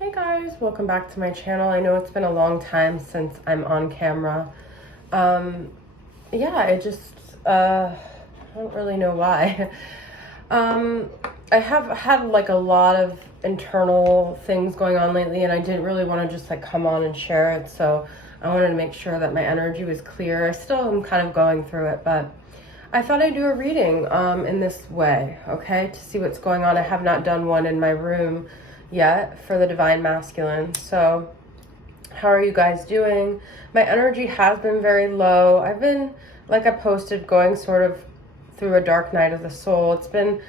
Hey guys, welcome back to my channel. I know it's been a long time since I'm on camera. Yeah, I don't really know why. I have had like a lot of internal things going on lately, and I didn't really want to just like come on and share it, so I wanted to make sure that my energy was clear. I still am kind of going through it, but I thought I'd do a reading in this way, okay, to see what's going on. I have not done one in my room yet for the Divine Masculine. So how are you guys doing? My energy has been very low. I've been, like I posted, going sort of through a dark night of the soul. It's been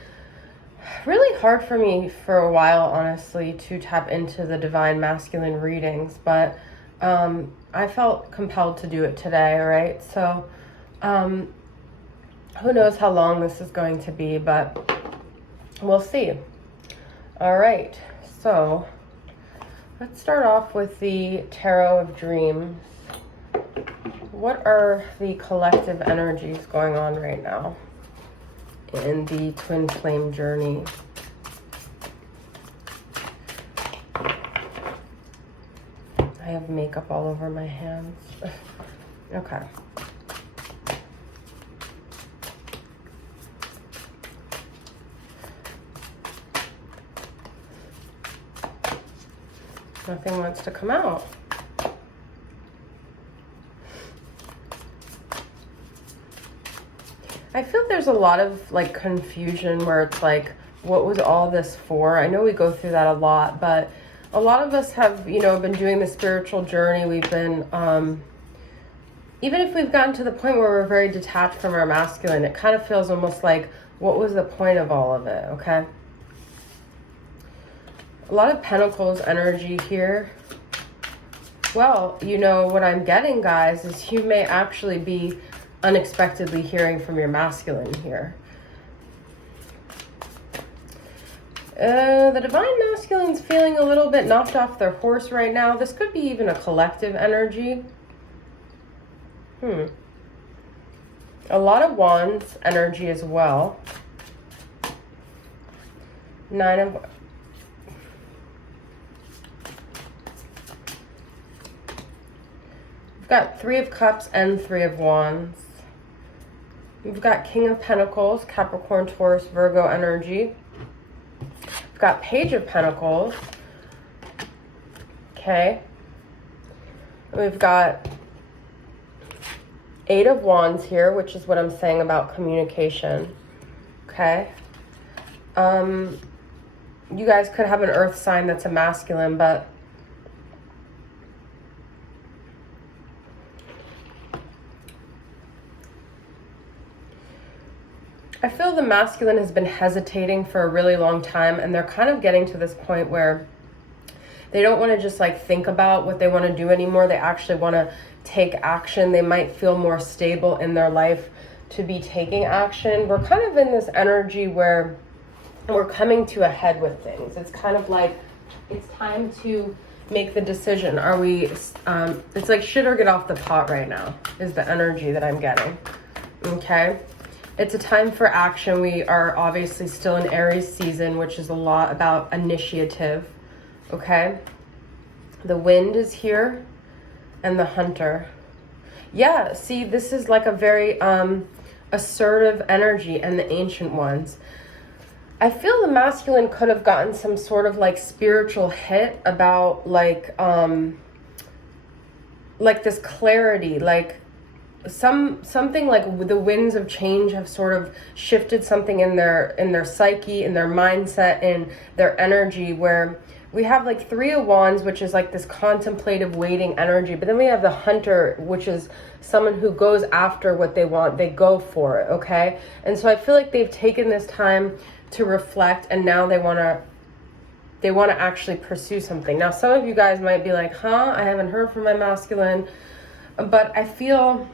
really hard for me for a while, honestly, to tap into the Divine Masculine readings, but I felt compelled to do it today, right? So who knows how long this is going to be, but we'll see. All right, so let's start off with the Tarot of Dreams. What are the collective energies going on right now in the twin flame journey? I have makeup all over my hands. Okay. Nothing wants to come out. I feel there's a lot of like confusion where it's like, what was all this for? I know we go through that a lot, but a lot of us have, been doing the spiritual journey. We've been, even if we've gotten to the point where we're very detached from our masculine, it kind of feels almost like, what was the point of all of it, okay? A lot of Pentacles energy here. Well, what I'm getting, guys, is you may actually be unexpectedly hearing from your masculine here. The Divine Masculine's feeling a little bit knocked off their horse right now. This could be even a collective energy. A lot of Wands energy as well. Nine of... We've got Three of Cups and Three of Wands. We've got King of Pentacles, Capricorn, Taurus, Virgo energy. We've got Page of Pentacles. Okay. We've got Eight of Wands here, which is what I'm saying about communication. Okay. You guys could have an earth sign that's a masculine, but I feel the masculine has been hesitating for a really long time, and they're kind of getting to this point where they don't want to just like think about what they want to do anymore. They actually want to take action. They might feel more stable in their life to be taking action. We're kind of in this energy where we're coming to a head with things. It's kind of like it's time to make the decision. Are we, it's like shit or get off the pot right now is the energy that I'm getting. Okay. It's a time for action. We are obviously still in Aries season, which is a lot about initiative. Okay. The Wind is here and the Hunter. Yeah. See, this is like a very, assertive energy, and the Ancient Ones. I feel the masculine could have gotten some sort of like spiritual hit about like this clarity, like something like the winds of change have sort of shifted something in their psyche, in their mindset, in their energy, where we have like Three of Wands, which is like this contemplative waiting energy, but then we have the Hunter, which is someone who goes after what they want. They go for it, okay? And so I feel like they've taken this time to reflect, and now they want to actually pursue something. Now, some of you guys might be like, I haven't heard from my masculine, but I feel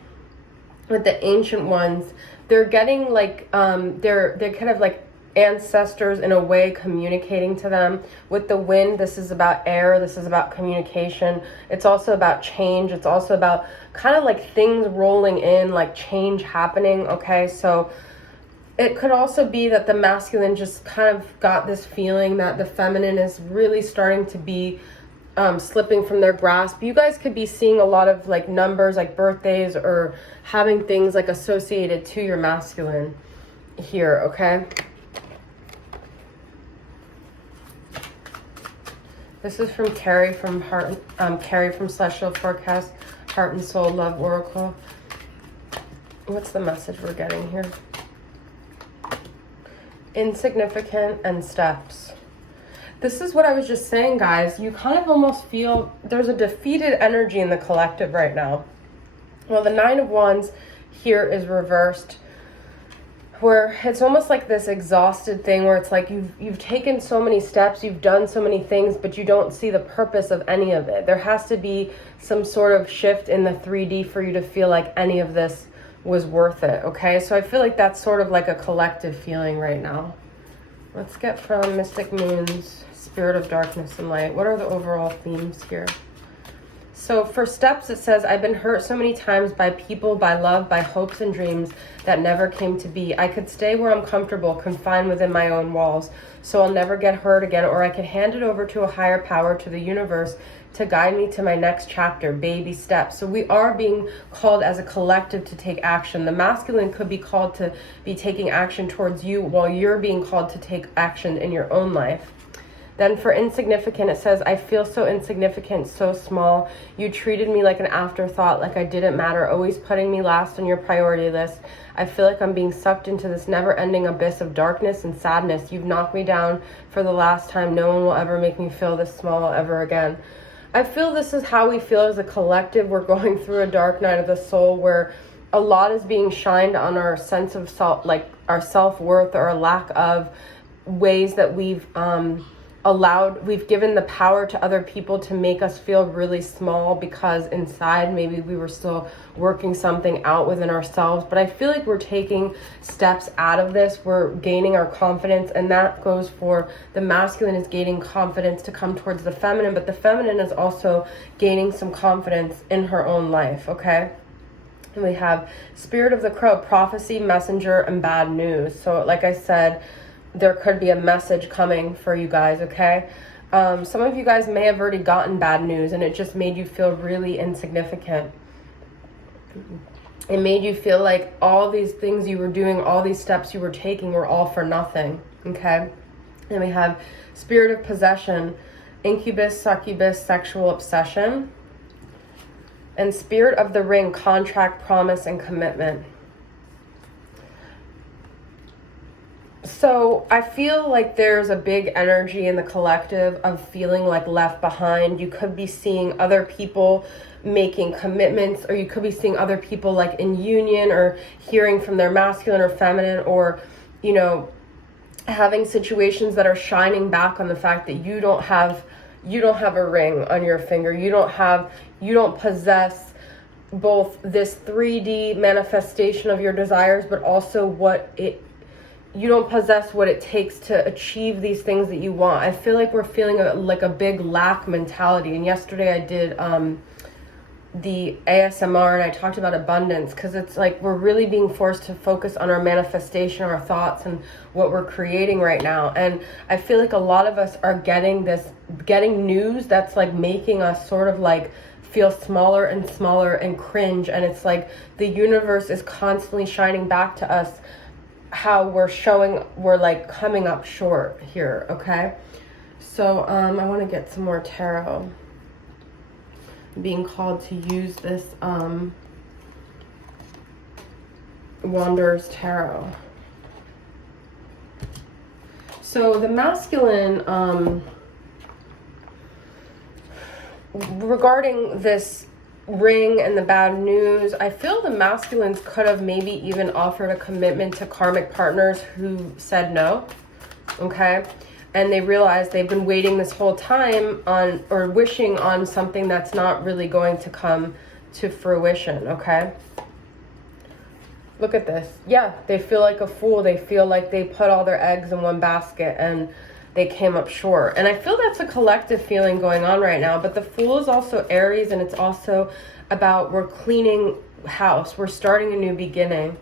with the Ancient Ones, they're getting like, they're kind of like ancestors in a way communicating to them. With the Wind, this is about air. This is about communication. It's also about change. It's also about kind of like things rolling in, like change happening. Okay. So it could also be that the masculine just kind of got this feeling that the feminine is really starting to be slipping from their grasp. You guys could be seeing a lot of like numbers, like birthdays, or having things like associated to your masculine here, okay? This is from Carrie from Carrie from Celestial Forecast, Heart and Soul Love Oracle. What's the message we're getting here? Insignificant and steps. This is what I was just saying, guys. You kind of almost feel there's a defeated energy in the collective right now. Well, the Nine of Wands here is reversed, where it's almost like this exhausted thing where it's like you've taken so many steps, you've done so many things, but you don't see the purpose of any of it. There has to be some sort of shift in the 3D for you to feel like any of this was worth it, okay? So I feel like that's sort of like a collective feeling right now. Let's get from Mystic Moon's Spirit of Darkness and Light. What are the overall themes here? So for steps, it says, I've been hurt so many times by people, by love, by hopes and dreams that never came to be. I could stay where I'm comfortable, confined within my own walls, so I'll never get hurt again, or I could hand it over to a higher power, to the universe, to guide me to my next chapter, baby steps. So we are being called as a collective to take action. The masculine could be called to be taking action towards you while you're being called to take action in your own life. Then for insignificant, it says, I feel so insignificant, so small. You treated me like an afterthought, like I didn't matter, always putting me last on your priority list. I feel like I'm being sucked into this never-ending abyss of darkness and sadness. You've knocked me down for the last time. No one will ever make me feel this small ever again. I feel this is how we feel as a collective. We're going through a dark night of the soul where a lot is being shined on our sense of self, like our self-worth, or a lack of ways that we've given the power to other people to make us feel really small, because inside maybe we were still working something out within ourselves. But I feel like we're taking steps out of this. We're gaining our confidence, and that goes for the masculine is gaining confidence to come towards the feminine, but the feminine is also gaining some confidence in her own life, okay? And we have Spirit of the Crow, prophecy, messenger, and bad news. So like I said, there could be a message coming for you guys, okay? Some of you guys may have already gotten bad news and it just made you feel really insignificant. It made you feel like all these things you were doing, all these steps you were taking were all for nothing, okay? Then we have Spirit of Possession, incubus, succubus, sexual obsession, and Spirit of the Ring, contract, promise, and commitment. So I feel like there's a big energy in the collective of feeling like left behind. You could be seeing other people making commitments, or you could be seeing other people like in union, or hearing from their masculine or feminine, or, you know, having situations that are shining back on the fact that you don't have a ring on your finger. You don't possess both this 3D manifestation of your desires, but also you don't possess what it takes to achieve these things that you want. I feel like we're feeling like a big lack mentality. And yesterday I did the ASMR and I talked about abundance, because it's like we're really being forced to focus on our manifestation, our thoughts, and what we're creating right now. And I feel like a lot of us are getting news that's like making us sort of like feel smaller and smaller and cringe. And it's like the universe is constantly shining back to us how we're like coming up short here, okay? So I want to get some more tarot. I'm being called to use this Wanderer's Tarot. So the masculine, regarding this ring and the bad news, I feel the masculines could have maybe even offered a commitment to karmic partners who said no, okay? And they realized they've been waiting this whole time on, or wishing on, something that's not really going to come to fruition, okay? Look at this. Yeah, they feel like a fool. They feel like they put all their eggs in one basket and they came up short. And I feel that's a collective feeling going on right now. But the Fool is also Aries, and it's also about we're cleaning house. We're starting a new beginning.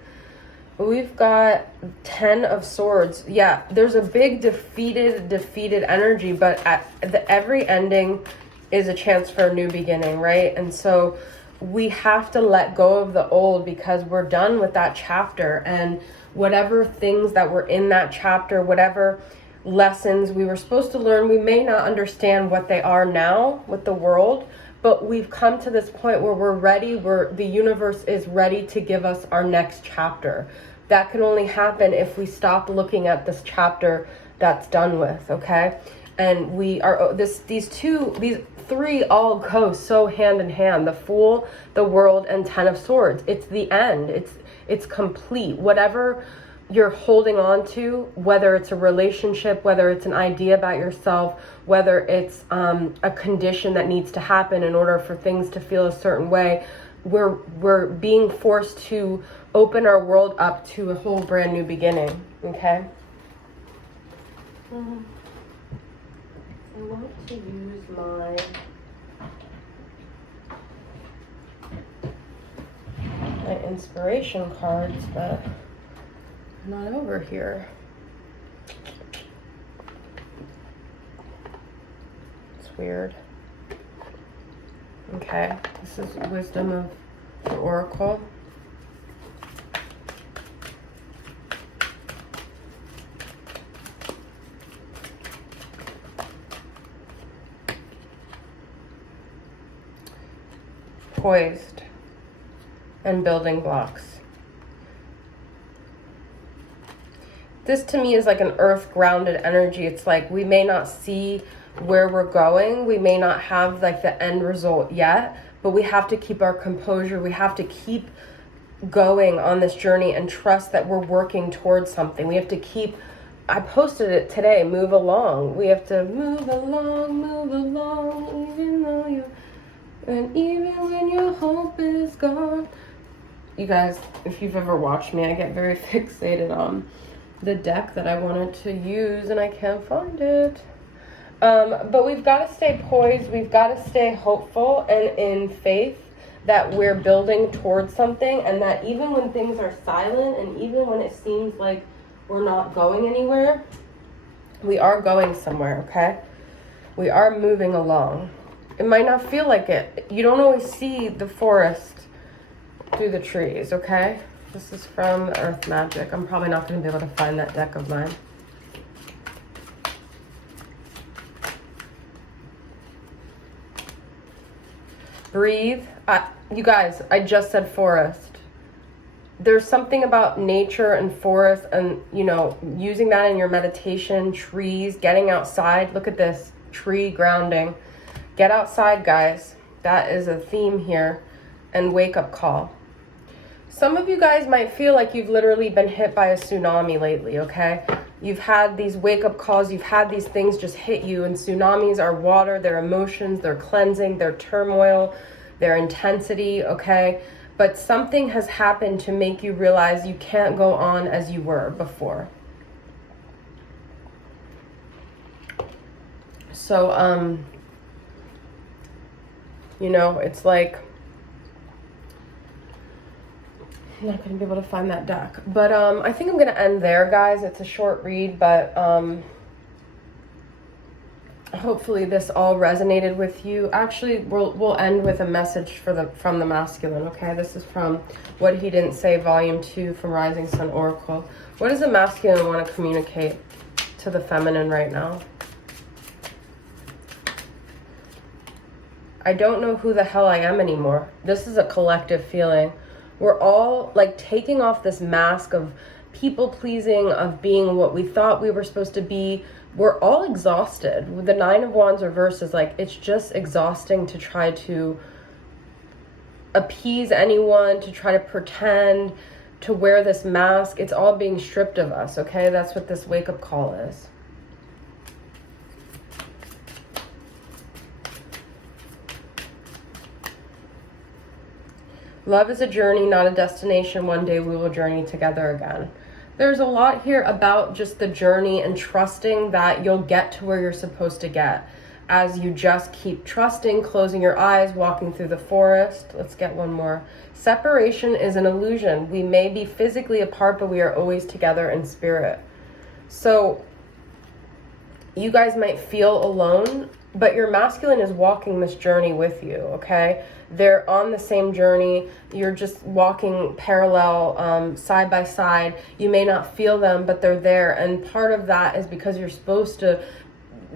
We've got 10 of swords. Yeah, there's a big defeated energy, but at every ending is a chance for a new beginning, right? And so we have to let go of the old because we're done with that chapter, and whatever things that were in that chapter, whatever lessons we were supposed to learn, we may not understand what they are now with the world, but we've come to this point where we're ready, where the universe is ready to give us our next chapter. That can only happen if we stop looking at this chapter that's done with, okay? And we are, these three all go so hand in hand: the Fool, the World, and 10 of Swords. It's the end. It's complete. Whatever you're holding on to, whether it's a relationship, whether it's an idea about yourself, whether it's a condition that needs to happen in order for things to feel a certain way, we're being forced to open our world up to a whole brand new beginning, okay? I want to use my inspiration cards, but not over here. It's weird. Okay, this is Wisdom of the Oracle. Poised and building blocks. This to me is like an earth grounded energy. It's like we may not see where we're going. We may not have like the end result yet, but we have to keep our composure. We have to keep going on this journey and trust that we're working towards something. We have to keep, I posted it today, move along. We have to move along, even though you, and even when your hope is gone. You guys, if you've ever watched me, I get very fixated on the deck that I wanted to use and I can't find it. But we've got to stay poised. We've got to stay hopeful and in faith that we're building towards something, and that even when things are silent and even when it seems like we're not going anywhere, we are going somewhere, okay? We are moving along. It might not feel like it. You don't always see the forest through the trees, okay? This is from Earth Magic. I'm probably not going to be able to find that deck of mine. Breathe. You guys, I just said forest. There's something about nature and forest and, you know, using that in your meditation, trees, getting outside. Look at this, tree grounding. Get outside, guys. That is a theme here. And wake up call. Some of you guys might feel like you've literally been hit by a tsunami lately, okay? You've had these wake up calls. You've had these things just hit you. And tsunamis are water, their emotions, their cleansing, their turmoil, their intensity, okay? But something has happened to make you realize you can't go on as you were before. So, you know, it's like, I'm not going to be able to find that deck. But I think I'm going to end there, guys. It's a short read, but hopefully this all resonated with you. Actually, we'll end with a message from the masculine, okay? This is from What He Didn't Say, Volume 2 from Rising Sun Oracle. What does the masculine want to communicate to the feminine right now? I don't know who the hell I am anymore. This is a collective feeling. We're all like taking off this mask of people pleasing, of being what we thought we were supposed to be. We're all exhausted. With the Nine of Wands reverse is like, it's just exhausting to try to appease anyone, to try to pretend, to wear this mask. It's all being stripped of us, okay? That's what this wake-up call is. Love is a journey, not a destination. One day we will journey together again. There's a lot here about just the journey and trusting that you'll get to where you're supposed to get. as you just keep trusting, closing your eyes, walking through the forest. Let's get one more. Separation is an illusion. We may be physically apart, but we are always together in spirit. So you guys might feel alone, but your masculine is walking this journey with you, okay? They're on the same journey. You're just walking parallel, side by side. You may not feel them, but they're there. And part of that is because you're supposed to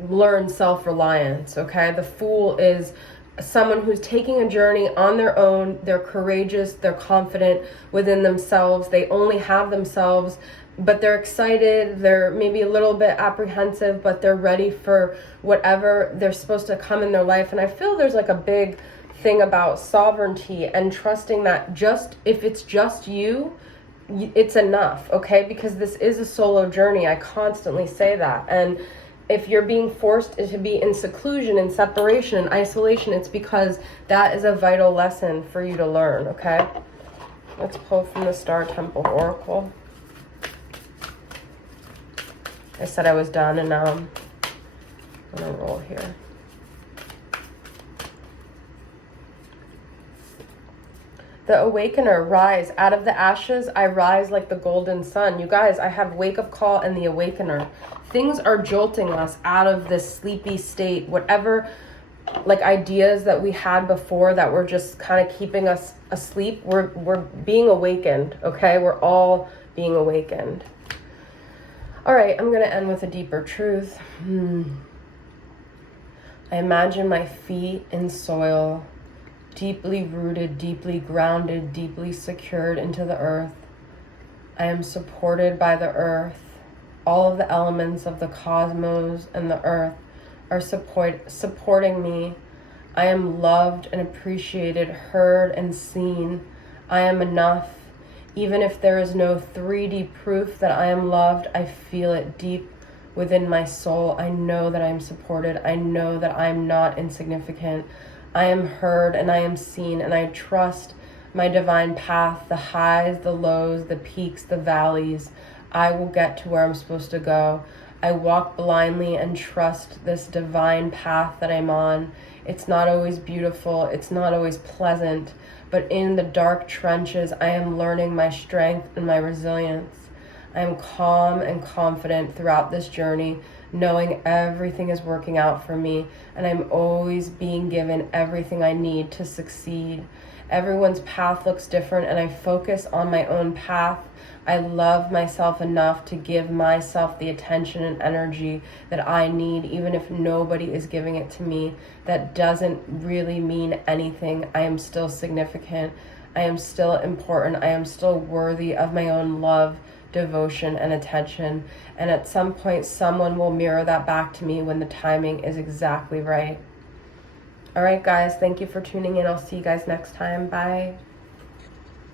learn self-reliance, okay? The Fool is someone who's taking a journey on their own. They're courageous. They're confident within themselves. They only have themselves, but they're excited. They're maybe a little bit apprehensive, but they're ready for whatever they're supposed to come in their life. And I feel there's like a big thing about sovereignty and trusting that just if it's just you, it's enough, okay? Because this is a solo journey. I constantly say that. And if you're being forced to be in seclusion and separation and isolation, it's because that is a vital lesson for you to learn, okay? Let's pull from the Star Temple Oracle. I said I was done, and now I'm gonna roll here. The Awakener, rise. Out of the ashes, I rise like the golden sun. You guys, I have Wake Up Call and the Awakener. Things are jolting us out of this sleepy state. Whatever, like, ideas that we had before that were just kind of keeping us asleep, we're being awakened, okay? We're all being awakened. All right, I'm going to end with a deeper truth. I imagine my feet in soil, deeply rooted, deeply grounded, deeply secured into the earth. I am supported by the earth. All of the elements of the cosmos and the earth are supporting me. I am loved and appreciated, heard and seen. I am enough. Even if there is no 3D proof that I am loved, I feel it deep within my soul. I know that I'm supported. I know that I'm not insignificant. I am heard and I am seen, and I trust my divine path, the highs, the lows, the peaks, the valleys. I will get to where I'm supposed to go. I walk blindly and trust this divine path that I'm on. It's not always beautiful. It's not always pleasant. But in the dark trenches, I am learning my strength and my resilience. I am calm and confident throughout this journey, knowing everything is working out for me, and I'm always being given everything I need to succeed. Everyone's path looks different, and I focus on my own path. I love myself enough to give myself the attention and energy that I need, even if nobody is giving it to me. That doesn't really mean anything. I am still significant. I am still important. I am still worthy of my own love, devotion, and attention. And at some point, someone will mirror that back to me when the timing is exactly right. All right, guys, thank you for tuning in. I'll see you guys next time. Bye.